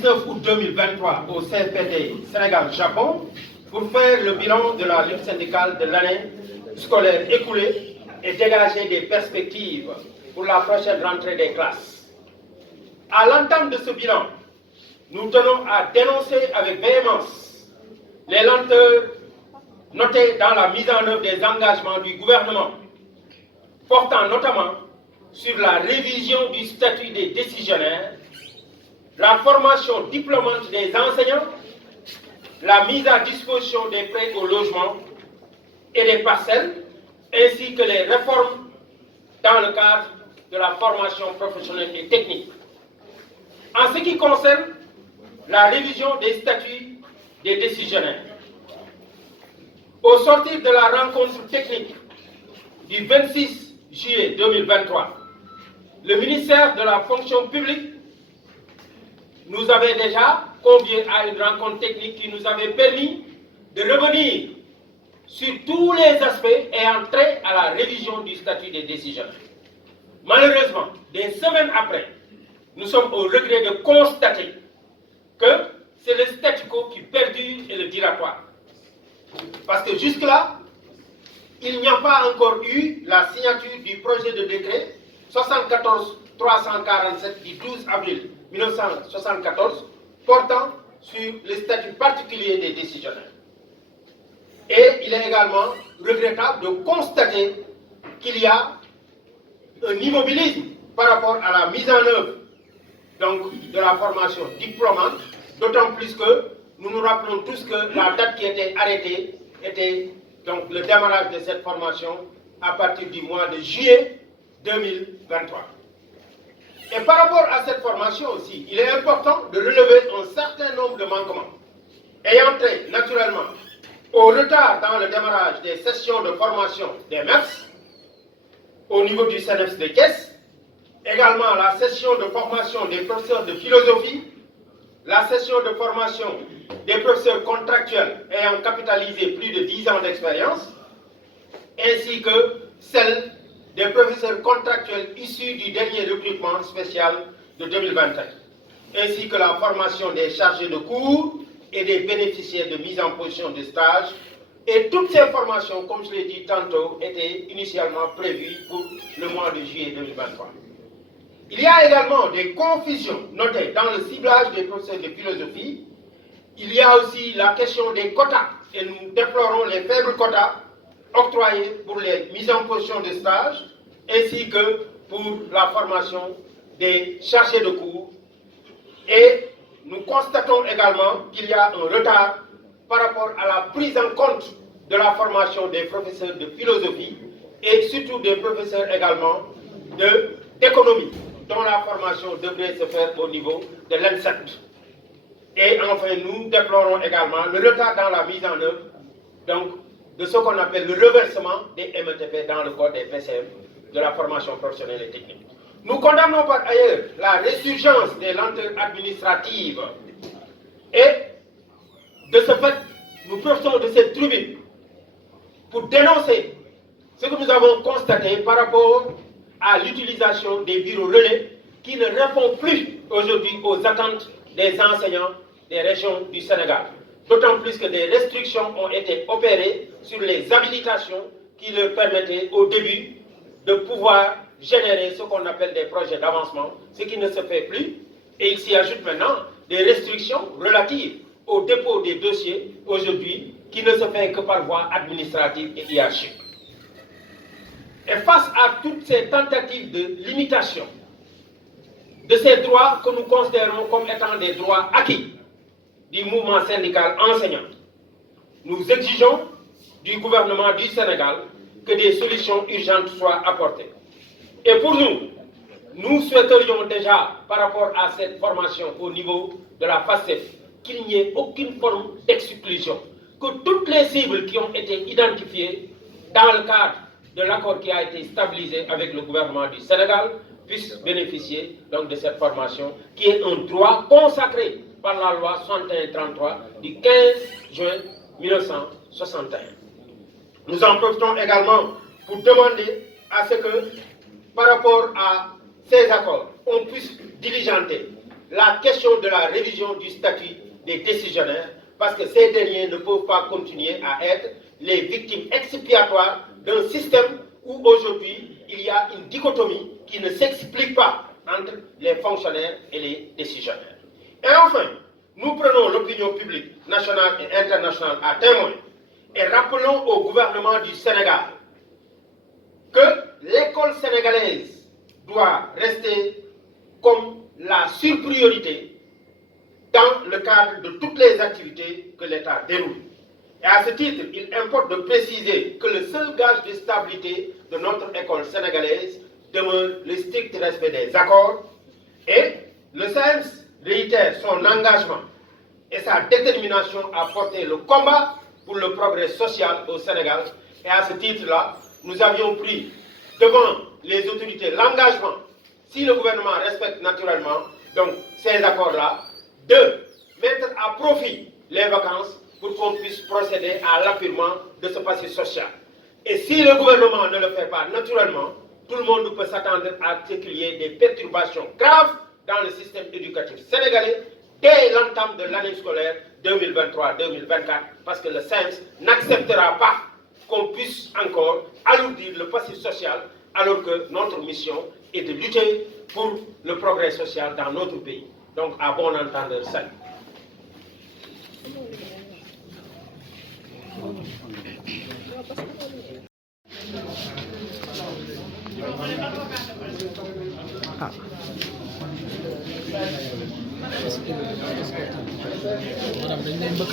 19 août 2023 au CFPT Sénégal-Japon pour faire le bilan de la lutte syndicale de l'année scolaire écoulée et dégager des perspectives pour la prochaine rentrée des classes. À l'entame de ce bilan, nous tenons à dénoncer avec véhémence les lenteurs notées dans la mise en œuvre des engagements du gouvernement, portant notamment sur la révision du statut des décisionnaires, la formation diplômante des enseignants, la mise à disposition des prêts au logement et des parcelles, ainsi que les réformes dans le cadre de la formation professionnelle et technique. En ce qui concerne la révision des statuts des décisionnaires, au sortir de la rencontre technique du 26 juillet 2023, le ministère de la fonction publique nous avait déjà conviés à une rencontre technique qui nous avait permis de revenir sur tous les aspects ayant trait à la révision du statut des décisionnaires. Malheureusement, des semaines après, nous sommes au regret de constater que c'est le statu quo qui perdure et le dilatoire. Parce que jusque-là, il n'y a pas encore eu la signature du projet de décret 74-347 du 12 avril 1974 portant sur le statut particulier des décisionnaires. Et il est également regrettable de constater qu'il y a un immobilisme par rapport à la mise en œuvre donc, de la formation diplômante, d'autant plus que nous nous rappelons tous que la date qui était arrêtée était donc le démarrage de cette formation à partir du mois de juillet 2023. Et par rapport à cette formation aussi, il est important de relever un certain nombre de manquements, ayant trait naturellement au retard dans le démarrage des sessions de formation des MEPS, au niveau du CNEPS de Thiès, également la session de formation des professeurs de philosophie, la session de formation des professeurs contractuels ayant capitalisé plus de 10 ans d'expérience, ainsi que celle des professeurs contractuels issus du dernier recrutement spécial de 2021, ainsi que la formation des chargés de cours et des bénéficiaires de mise en position de stage. Et toutes ces formations, comme je l'ai dit tantôt, étaient initialement prévues pour le mois de juillet 2023. Il y a également des confusions notées dans le ciblage des professeurs de philosophie. Il y a aussi la question des quotas, et nous déplorons les faibles quotas octroyés pour les mises en position de stage, ainsi que pour la formation des chargés de cours. Et nous constatons également qu'il y a un retard par rapport à la prise en compte de la formation des professeurs de philosophie et surtout des professeurs également d'économie, dont la formation devrait se faire au niveau de l'ENSET. Et enfin, nous déplorons également le retard dans la mise en œuvre donc, de ce qu'on appelle le reversement des METP dans le corps des PCM de la formation professionnelle et technique. Nous condamnons par ailleurs la résurgence des lenteurs administratives et de ce fait, nous profitons de cette tribune pour dénoncer ce que nous avons constaté par rapport à l'utilisation des bureaux relais qui ne répondent plus aujourd'hui aux attentes des enseignants des régions du Sénégal. D'autant plus que des restrictions ont été opérées sur les habilitations qui leur permettaient au début de pouvoir générer ce qu'on appelle des projets d'avancement, ce qui ne se fait plus. Et il s'y ajoute maintenant des restrictions relatives au dépôt des dossiers aujourd'hui qui ne se fait que par voie administrative et hiérarchique. Et face à toutes ces tentatives de limitation de ces droits que nous considérons comme étant des droits acquis du mouvement syndical enseignant, nous exigeons du gouvernement du Sénégal que des solutions urgentes soient apportées. Et pour nous, nous souhaiterions déjà, par rapport à cette formation au niveau de la FASTEF, qu'il n'y ait aucune forme d'exclusion, que toutes les cibles qui ont été identifiées dans le cadre de l'accord qui a été stabilisé avec le gouvernement du Sénégal puissent bénéficier donc de cette formation qui est un droit consacré par la loi 6133 du 15 juin 1961. Nous en profitons également pour demander à ce que, par rapport à ces accords, on puisse diligenter la question de la révision du statut des décisionnaires, parce que ces derniers ne peuvent pas continuer à être les victimes expiatoires d'un système où aujourd'hui il y a une dichotomie qui ne s'explique pas entre les fonctionnaires et les décisionnaires. Et enfin, nous prenons l'opinion publique nationale et internationale à témoin et rappelons au gouvernement du Sénégal que l'école sénégalaise doit rester comme la surpriorité dans le cadre de toutes les activités que l'État déroule. Et à ce titre, il importe de préciser que le seul gage de stabilité de notre école sénégalaise demeure le strict respect des accords et le SAEMS réitère son engagement et sa détermination à porter le combat pour le progrès social au Sénégal. Et à ce titre-là, nous avions pris devant les autorités l'engagement, si le gouvernement respecte naturellement donc ces accords-là, de mettre à profit les vacances pour qu'on puisse procéder à l'appurement de ce passé social. Et si le gouvernement ne le fait pas naturellement, tout le monde peut s'attendre à ce qu'il y ait des perturbations graves dans le système éducatif sénégalais dès l'entame de l'année scolaire 2023-2024, parce que le SAEMS n'acceptera pas qu'on puisse encore alourdir le passif social, alors que notre mission est de lutter pour le progrès social dans notre pays. Donc, à bon entendeur, salut. Ah. Madame dañ leen bëgg